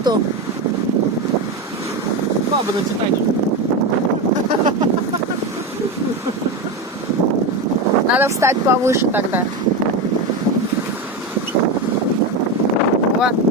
кто? Баба на Титанике. Надо встать повыше тогда. Вот.